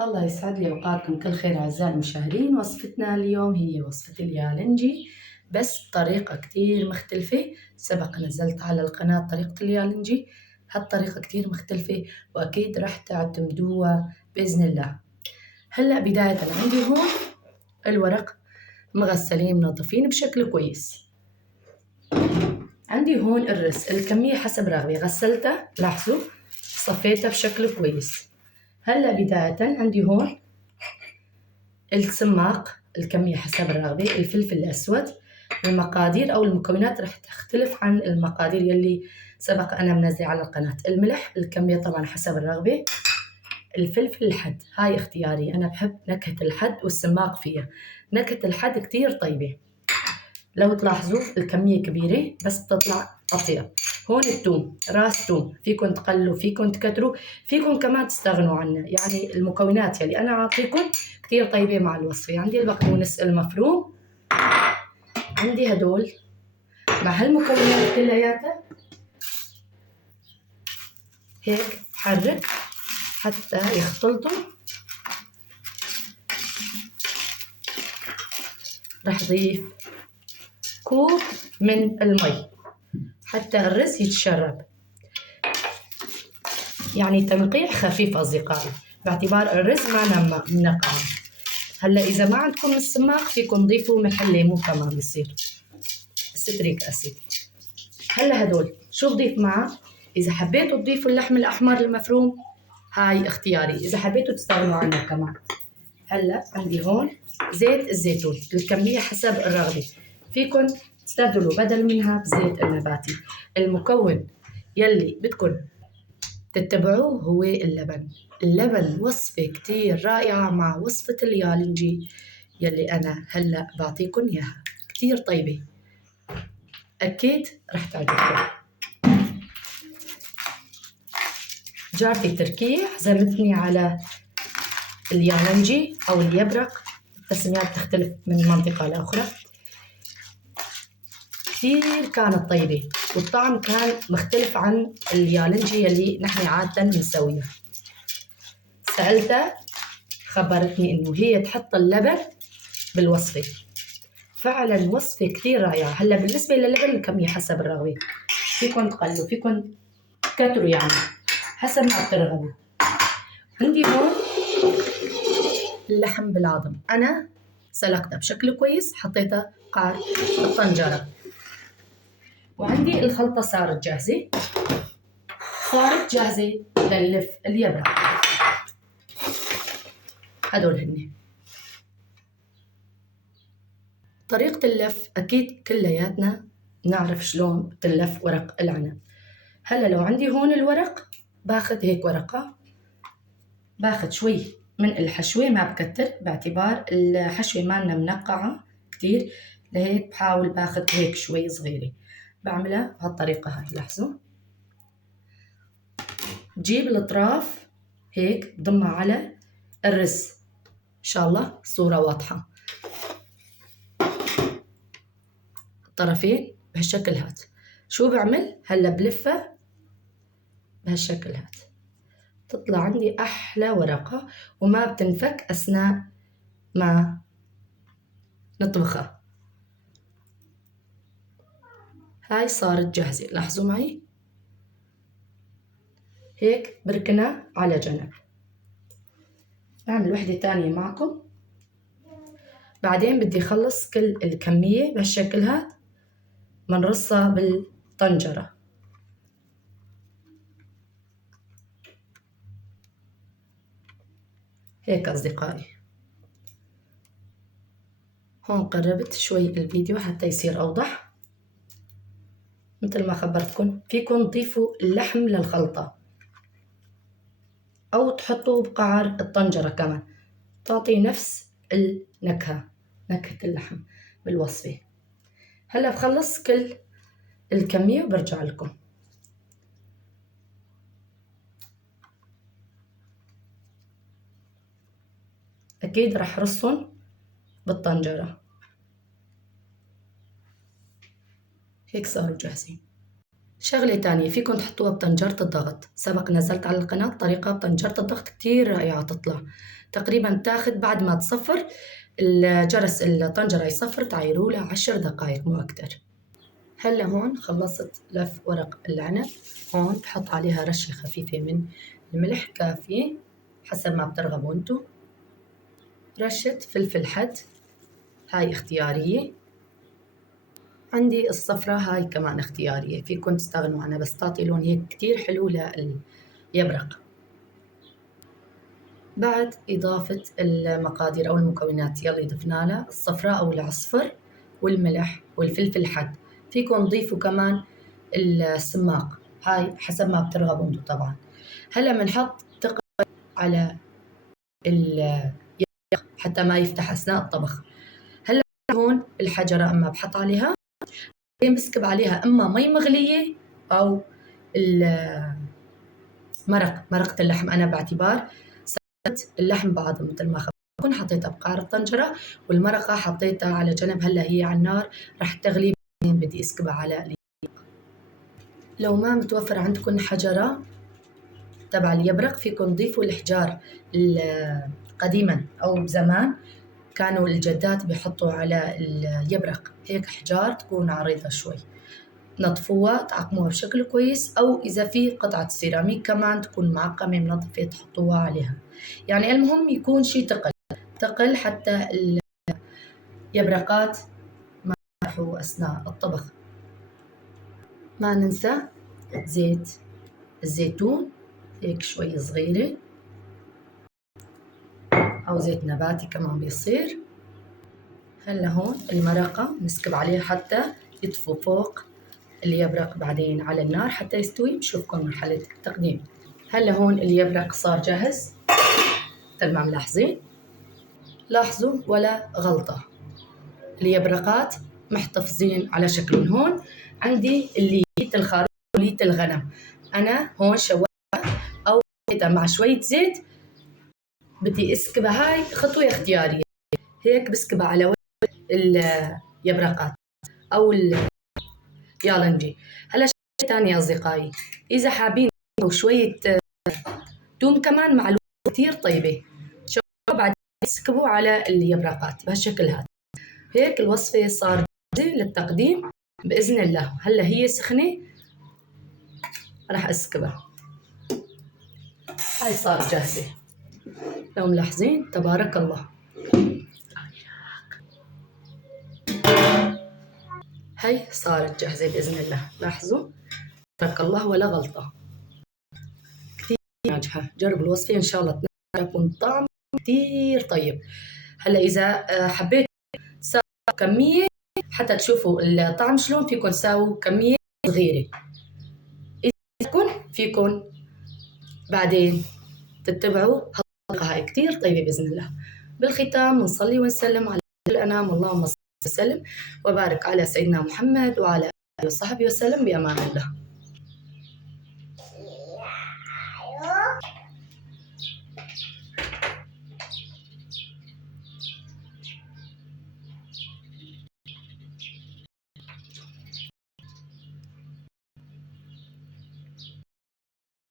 الله يسعد لي أوقاتكم كل خير أعزائي المشاهدين. وصفتنا اليوم هي وصفة اليالنجي بس بطريقة كتير مختلفة. سبق نزلت على القناة طريقة اليالنجي، هالطريقة كتير مختلفة وأكيد راح تعتمدوها بإذن الله. هلأ بداية عندي هون الورق مغسلين منظفين بشكل كويس. عندي هون الرز الكمية حسب رغبة، غسلتها لاحظوا صفيتها بشكل كويس. هلا بداية عندي هون السماق الكمية حسب الرغبة، الفلفل الأسود. المقادير أو المكونات رح تختلف عن المقادير يلي سبق أنا منزل على القناة. الملح الكمية طبعا حسب الرغبة. الفلفل الحد هاي اختياري، أنا بحب نكهة الحد والسماق فيها، نكهة الحد كتير طيبة. لو تلاحظوا الكمية كبيرة بس تطلع أطيب. هون الثوم، راس ثوم، فيكن تقلوا فيكن تكتروا، فيكن كمان تستغنوا عنه. يعني المكونات يلي أنا أعطيكم كتير طيبة مع الوصفة. عندي البقدونس المفروم، عندي هدول. مع هالمكونات كلياتها هيك حرك حتى يختلطوا. رح ضيف كوب من المي حتى الرز يتشرب، يعني تنقيع خفيف أصدقائي، باعتبار الرز ما منقع. هلا إذا ما عندكم السماق فيكم تضيفوا ملح الليمون كمان بيصير ستريك أسيد. هلا هدول شو بضيف معه؟ إذا حبيتوا تضيفوا اللحم الأحمر المفروم هاي اختياري، إذا حبيتوا تستغنوا عنه كمان. هلا عندي هون زيت الزيتون الكمية حسب الرغبة، فيكم تستبدلوا بدل منها بزيت النباتي. المكون يلي بدكم تتبعوه هو اللبن. اللبن وصفة كتير رائعة مع وصفة اليالنجي يلي أنا هلأ بعطيكم إياها، كتير طيبة، أكيد رح تعجبكم. جارتي تركية عزمتني على اليالنجي أو اليبرق، التسميات تختلف من منطقة لأخرى. كتير كانت طيبة والطعم كان مختلف عن اليالنجي يلي نحن عادة بنسويه. سألتها خبرتني إنه هي تحط اللبن بالوصفة. فعلا وصفة كتير رائعة. هلا بالنسبة للبن الكمية حسب الرغبة، فيكن تقلوا فيكن تكتروا، يعني حسب ما بترغبوا. عندي هون اللحم بالعظم، أنا سلقتها بشكل كويس، حطيتها قعر الطنجرة. وعندي الخلطة صارت جاهزة، صارت جاهزة للف اليبرق. هدول هني طريقة اللف، أكيد كلياتنا نعرف شلون بتلف ورق العنب. هلا لو عندي هون الورق باخذ هيك ورقة، باخذ شوي من الحشوة، ما بكتر باعتبار الحشوة مالنا منقعة كتير، لهيك بحاول باخذ هيك شوي صغيرة. بعملها بهالطريقة هاي، لاحظوا. بجيب الأطراف هيك بضمها على الرز، إن شاء الله الصورة واضحة. الطرفين بهالشكل هاد. شو بعمل؟ هلا بلفها بهالشكل هاد، تطلع عندي أحلى ورقة وما بتنفك أثناء ما نطبخها. هاي صارت جاهزة، لاحظوا معي. هيك بركنها على جنب. بعمل وحدة تانية معكم. بعدين بدي أخلص كل الكمية بهالشكل هاد، منرصها بالطنجرة. هيك أصدقائي. هون قربت شوي الفيديو حتى يصير أوضح. مثل ما خبرتكم فيكم تضيفوا اللحم للخلطة أو تحطوا بقعر الطنجرة كمان، تعطي نفس النكهة، نكهة اللحم بالوصفة. هلا بخلص كل الكمية وبرجع لكم. أكيد رح رصهم بالطنجرة. هيك صاروا جاهزين. شغلة تانية فيكم تحطوها بطنجرة الضغط. سبق نزلت على القناة طريقة بطنجرة الضغط كتير رائعة تطلع. تقريبا تاخد بعد ما تصفر الجرس الطنجرة يصفر تعيروا له 10 دقايق مو أكتر. هلا هون خلصت لف ورق العنب. هون بحط عليها رشة خفيفة من الملح كافية حسب ما بترغبوا انتو. رشة فلفل حد هاي اختيارية. عندي الصفرة هاي كمان اختيارية فيكم تستغنوا عنها بس تعطي لون هيك كتير حلو لليبرق. بعد إضافة المقادير أو المكونات يلي ضفنا لها الصفراء أو العصفر والملح والفلفل الحد. فيكم تضيفوا كمان السماق هاي حسب ما بترغبوا انتو طبعا. هلا بنحط تقل على حتى ما يفتح أثناء الطبخ. هلا هون الحجرة أما بحط عليها بسكب عليها إما مي مغلية أو مرقة اللحم. أنا باعتبار سلقت اللحم بعض مثل ما أكون حطيتها بقعر الطنجرة والمرقة حطيتها على جنب. هلا هي على النار رح تغلي بعدين بدي اسكبها على لو ما متوفر عندكم حجرة تبع اليبرق فيكم تضيفوا الحجار. قديما أو زمان كانوا الجدات بيحطوا على اليبرق هيك حجار تكون عريضة شوي، نظفوها تعقموها بشكل كويس، أو إذا في قطعة سيراميك كمان تكون معقمة منظفة تحطوها عليها. يعني المهم يكون شي تقل حتى اليبرقات ما يروحوا أثناء الطبخ. ما ننسى زيت الزيتون هيك شوي صغيرة أو زيت نباتي كمان بيصير. هلا هون المرقة نسكب عليها حتى يطفو فوق اليبرق بعدين على النار حتى يستوي. بشوفكم مرحلة التقديم. هلا هون اليبرق صار جاهز مثل ما ملاحظين. لاحظوا ولا غلطة اليبرقات محتفظين على شكلهم. هون عندي لية الخروف ولية الغنم. أنا هون شوحتها أو مع شوية زيت. بدي اسكبها هاي خطوة اختيارية هيك بسكبها على وجه اليبرقات أو اليالنجي. هلا شيء ثاني يا أصدقائي، إذا حابين وشوية توم كمان مع الوقت كتير طيبة شوفوا بعد تسكبوا على اليبرقات بهالشكل هذا. هيك الوصفة صار جاهزة للتقديم بإذن الله. هلا هي سخنة راح أسكبها. هاي صارت جاهزة لو ملاحظين تبارك الله. هاي صارت جاهزة بإذن الله. لاحظوا تبارك الله ولا غلطة. كتير ناجحة. جربوا الوصفة إن شاء الله تكون طعم كتير طيب. هلا إذا حبيت تساووا كمية حتى تشوفوا الطعم شلون فيكم تساووا كمية صغيرة. إذا فيكم بعدين تتبعوا هالطريقة هاي كتير طيبة بإذن الله. بالختام نصلي ونسلم على الأنام. اللهم صل وسلم وبارك على سيدنا محمد وعلى آله وصحبه وسلم بأمان الله.